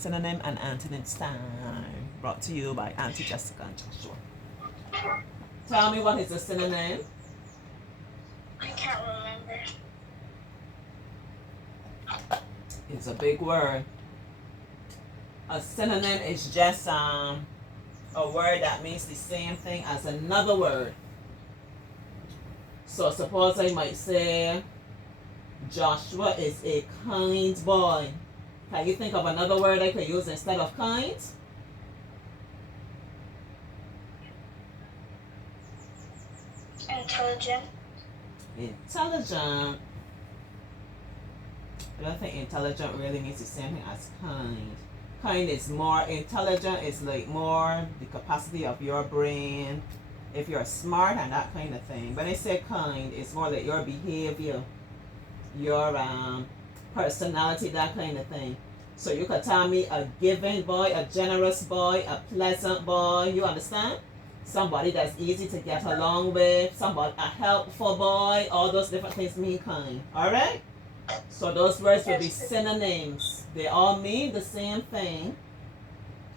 Synonym and antonyms time. Brought to you by Auntie Jessica and Joshua. Tell me, what is a synonym? I can't remember. It's a big word. A synonym is just a word that means the same thing as another word. So suppose I might say Joshua is a kind boy. Can you think of another word I could use instead of kind? Intelligent. Intelligent. I don't think intelligent really means the same thing as kind. Kind is more, intelligent is like more the capacity of your brain, if you're smart and that kind of thing. When I say kind, it's more like your behavior, your personality, that kind of thing. So you could tell me a giving boy, a generous boy, a pleasant boy, you understand? Somebody that's easy to get along with, somebody, a helpful boy, all those different things mean kind. Alright? So those words will be synonyms. They all mean the same thing,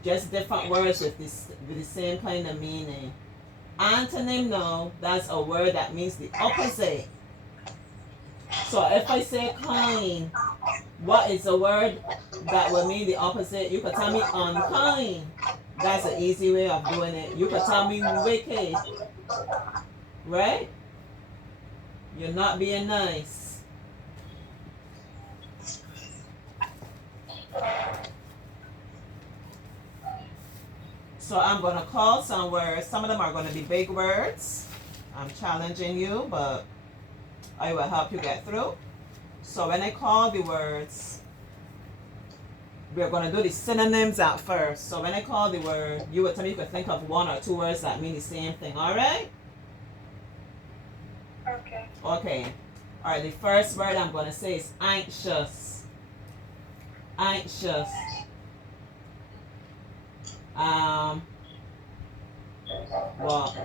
just different words with the same kind of meaning. Antonym, no, that's a word that means the opposite. So if I say kind, what is a word that will mean the opposite? You could tell me unkind. That's an easy way of doing it. You could tell me wicked, right? You're not being nice. So I'm going to call some words. Some of them are going to be big words. I'm challenging you, but I will help you get through. So when I call the words, we're going to do the synonyms at first. So when I call the word, you will tell me you could think of one or two words that mean the same thing. All right? Okay. Okay. All right. The first word I'm going to say is anxious. Anxious. Well,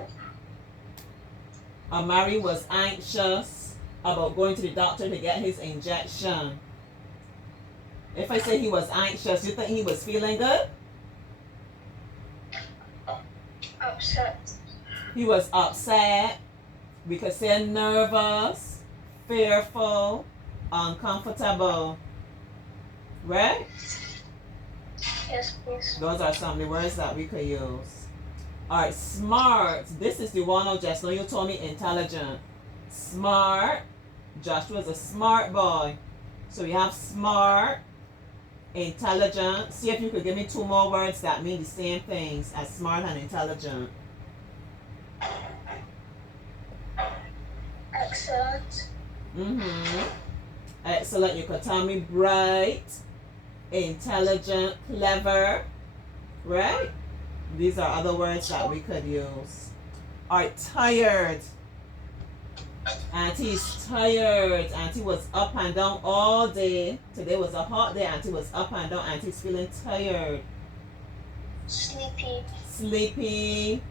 Amari was anxious about going to the doctor to get his injection. If I say he was anxious, you think he was feeling good? Upset. He was upset. We could say nervous, fearful, uncomfortable. Right? Yes, please. Those are some of the words that we could use. All right, smart. This is the one of just now you told me intelligent. Smart. Joshua's a smart boy. So we have smart, intelligent. See if you could give me two more words that mean the same things as smart and intelligent. Excellent. Excellent. You could tell me bright, intelligent, clever. Right? These are other words that we could use. All right, tired. Auntie's tired. Auntie was up and down all day. Today was a hot day. Auntie was up and down. Auntie's feeling tired. Sleepy. Sleepy,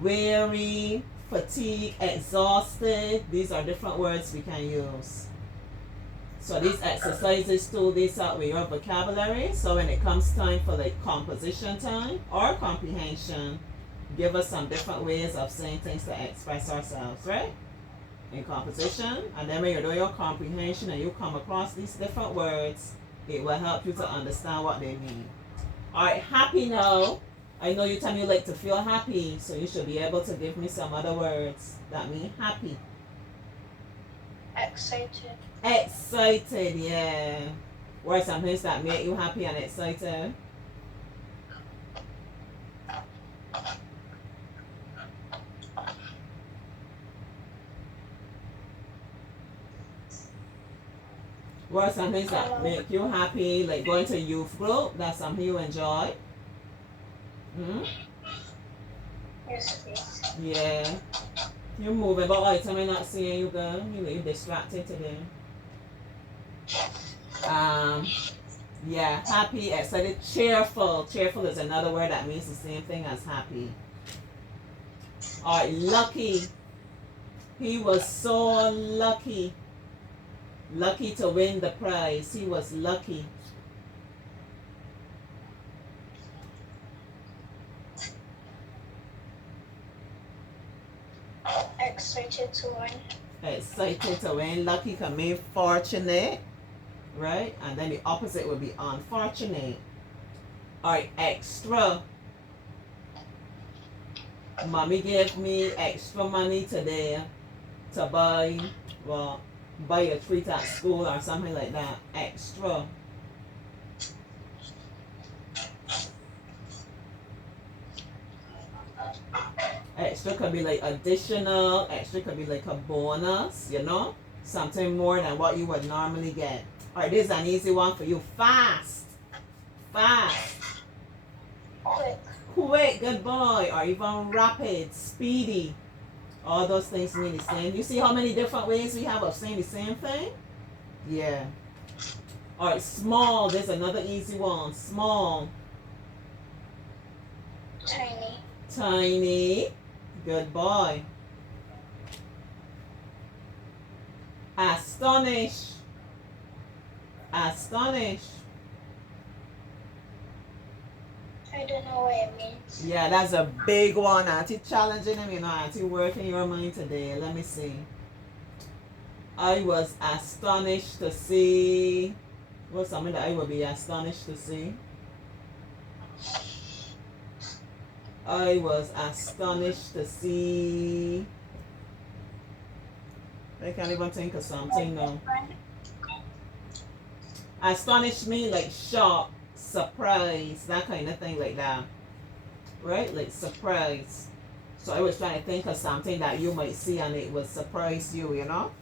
weary, fatigued, exhausted. These are different words we can use. So these exercises tool this out with your vocabulary. So when it comes time for like composition time or comprehension, give us some different ways of saying things to express ourselves, right? In composition, and then when you're doing your comprehension and you come across these different words, it will help you to understand what they mean. All right, happy now. I know you tell me you like to feel happy, so you should be able to give me some other words that mean happy. Excited. Excited, yeah. Or some things that make you happy and excited. What are some things that make you happy, like going to youth group? That's something you enjoy. Yes, please. Yeah. You're moving, but why tell me not seeing you, girl? You distracted today. Yeah, happy, excited, cheerful. Cheerful is another word that means the same thing as happy. All right, lucky. He was so lucky. Lucky to win the prize. He was lucky. Excited to win. Excited to win. Lucky can mean fortunate, right? And then the opposite would be unfortunate. All right, extra. Mommy gave me extra money today to buy, well, buy a treat at school or something like that. Extra. Extra could be like additional. Extra could be like a bonus, you know? Something more than what you would normally get. All right, this is an easy one for you. Fast. Fast. Quick. Quick, good boy. Or even rapid, speedy. All those things mean the same. You see how many different ways we have of saying the same thing? Yeah. All right, small. There's another easy one. Small. Tiny. Tiny. Good boy. Astonish. Astonish. I don't know what it means. Yeah, that's a big one. Auntie challenging him, you know, Auntie working your mind today. Let me see. I was astonished to see. What's something that I would be astonished to see? I was astonished to see. I can't even think of something now. Astonish me like shock, surprise, that kind of thing like that. Right? Like surprise. So I was trying to think of something that you might see and it would surprise you, you know?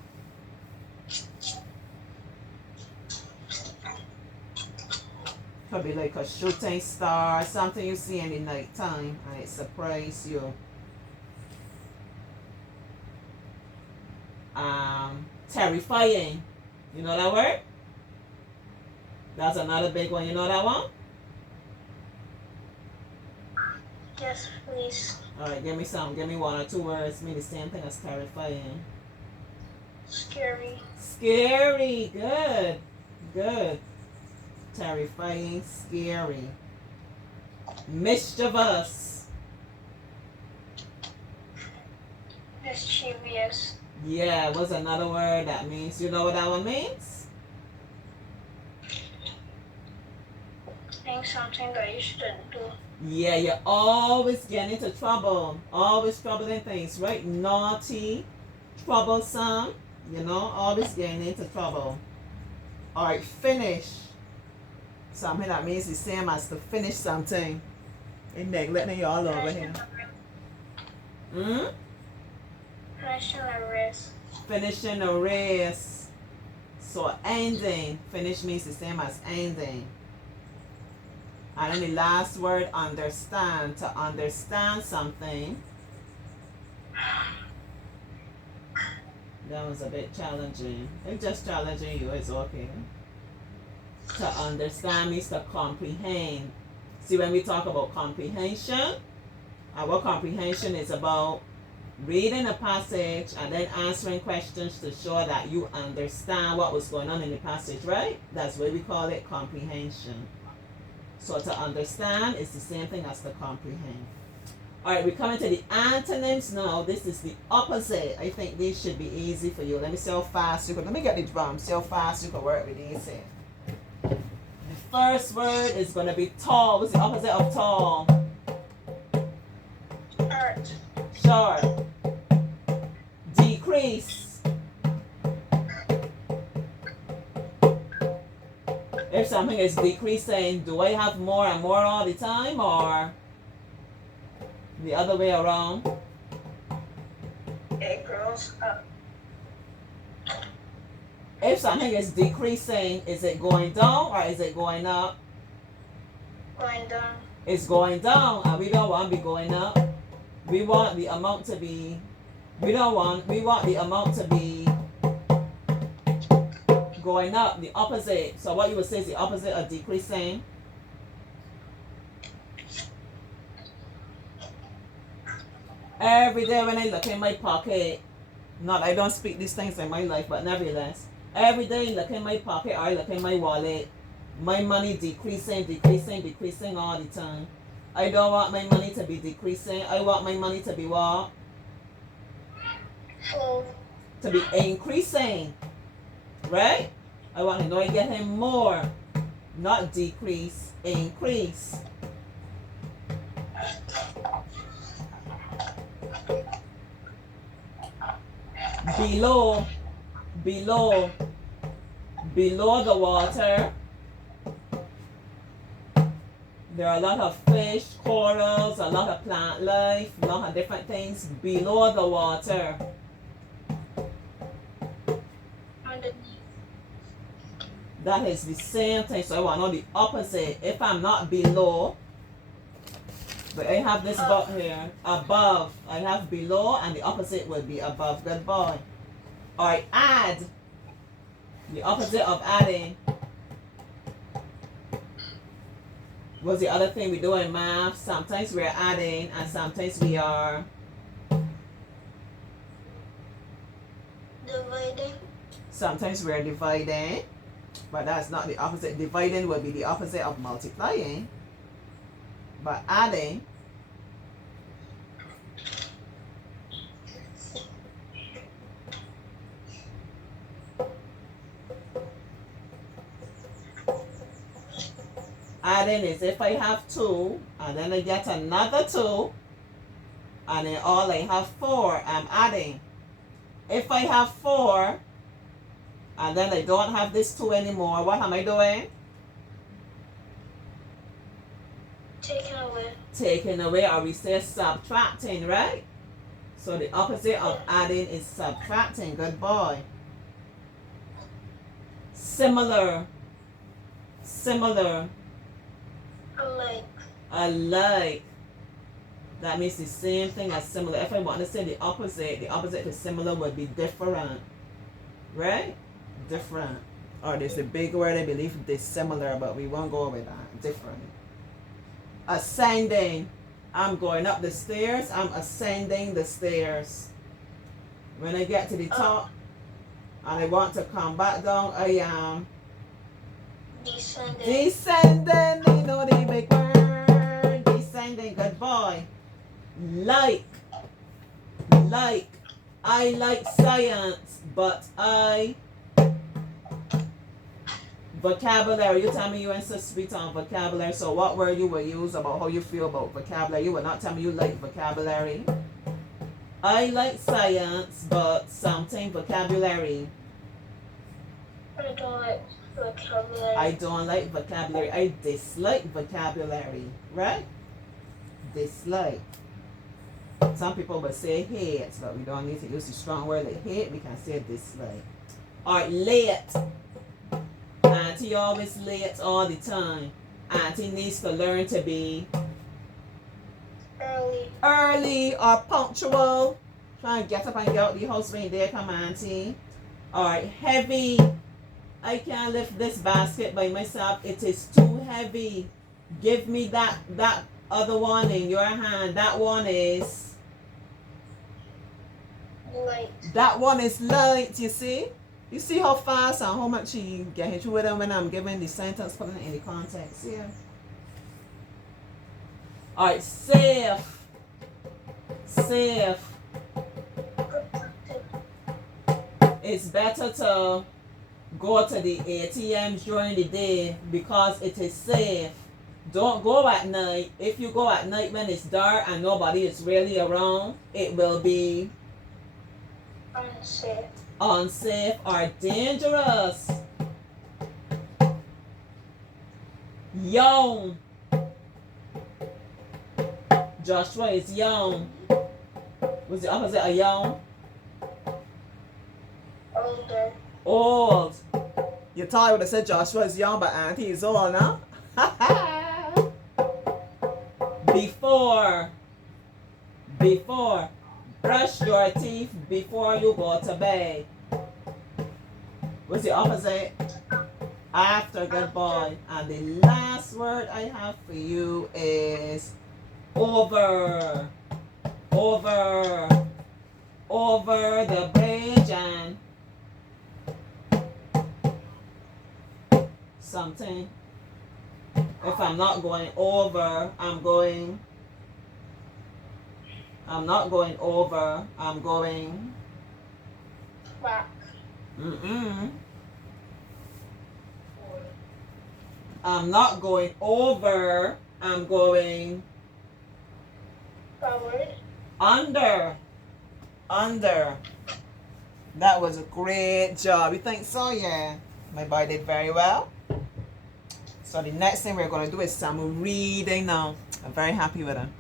Could be like a shooting star, something you see in the night time and it surprises you. Terrifying. You know that word? That's another big one. You know that one? Yes, please. Alright, give me some. Give me one or two words. Mean the same thing as terrifying. Scary. Scary. Good. Good. Terrifying, scary. Mischievous. Mischievous. Yeah, what's another word that means? You know what that one means? Doing something that you shouldn't do. Yeah, you're always getting into trouble. Always troubling things, right? Naughty, troublesome, you know, always getting into trouble. Alright, finish. Something that means the same as to finish something. And neglecting you all over here. Finishing a race. Finishing a race. So ending. Finish means the same as ending. And then the last word, understand. To understand something. That was a bit challenging. It's just challenging you, it's okay. To understand means to comprehend. See, when we talk about comprehension, our comprehension is about reading a passage and then answering questions to show that you understand what was going on in the passage, right? That's why we call it comprehension. So to understand is the same thing as to comprehend. Alright, we're coming to the antonyms now. This is the opposite. I think these should be easy for you. Let me see how fast you can. Let me get the drum. See how fast you can work with these here. The first word is going to be tall. What's the opposite of tall? Short. Short. Decrease. If something is decreasing, do I have more and more all the time, or the other way around? It grows up. If something is decreasing, is it going down or is it going up? Going down. It's going down, and we don't want to be going up. We want the amount to be, we want the amount to be going up, the opposite. So what you would say is the opposite of decreasing. Every day when I look in my pocket, not I don't speak these things in my life, but nevertheless, every day I look in my pocket or I look in my wallet, my money decreasing all the time. I don't want my money to be decreasing. I want my money to be what? Full. To be increasing, right? I want to know you're getting more, not decrease, increase. Below, below, below the water, there are a lot of fish, corals, a lot of plant life, a lot of different things below the water. Underneath. That is the same thing. So I want to know the opposite. If I'm not below, but I have this book here, above. I have below, and the opposite would be above. Good boy. All right, add. The opposite of adding. What's the other thing we do in math? Sometimes we're adding, and sometimes we are Dividing. sometimes we're dividing, but that's not the opposite. Dividing would be the opposite of multiplying. But adding, adding is if I have 2 and then I get another 2 and in all I have 4, I'm adding. If I have 4 and then I don't have this 2 anymore, what am I doing? Taken away. Taking away, or we say subtracting, right? So the opposite of adding is subtracting. Good boy. Similar, similar, Alike. alike. That means the same thing as similar. If I want to say the opposite to similar would be different, right? Different. Or there's a big word, I believe, dissimilar, but we won't go with that. Different. Ascending. I'm going up the stairs. I'm ascending the stairs. When I get to the top and I want to come back down, I am Descending. descending. You know the big word. Descending. Good boy. Like. Like. I like science, but I. Vocabulary. You tell me you insist sweet on vocabulary. So what word you will use about how you feel about vocabulary? You will not tell me you like vocabulary. I like science, but something vocabulary. I don't like vocabulary. I don't like vocabulary. I dislike vocabulary. Right? Dislike. Some people will say hate, but we don't need to use the strong word like hate. We can say dislike. Alright, late. Auntie always late all the time. Auntie needs to learn to be Early. early or punctual. Try and get up and get out the house when there come auntie. Alright, heavy. I can't lift this basket by myself. It is too heavy. Give me that other one in your hand. That one is Light. that one is light, you see? You see how fast and how much you get hit with them when I'm giving the sentence, putting it in the context here. Alright, safe. Safe. Protected. It's better to go to the ATMs during the day because it is safe. Don't go at night. If you go at night when it's dark and nobody is really around, it will be Unsafe. unsafe or dangerous. Young. Joshua is young. What's the opposite of young? Older. Old. You thought I would have said Joshua is young, but Auntie is old now. Before. Before. Brush your teeth before you go to bed. What's the opposite? After. Good boy. And the last word I have for you is over. Over. Over the bridge and something. If I'm not going over, I'm not going over, I'm going Back. Mm-mm. I'm not going over. I'm going Forward. under. Under. That was a great job. You think so? Yeah. My boy did very well. So the next thing we're going to do is some reading now. I'm very happy with him.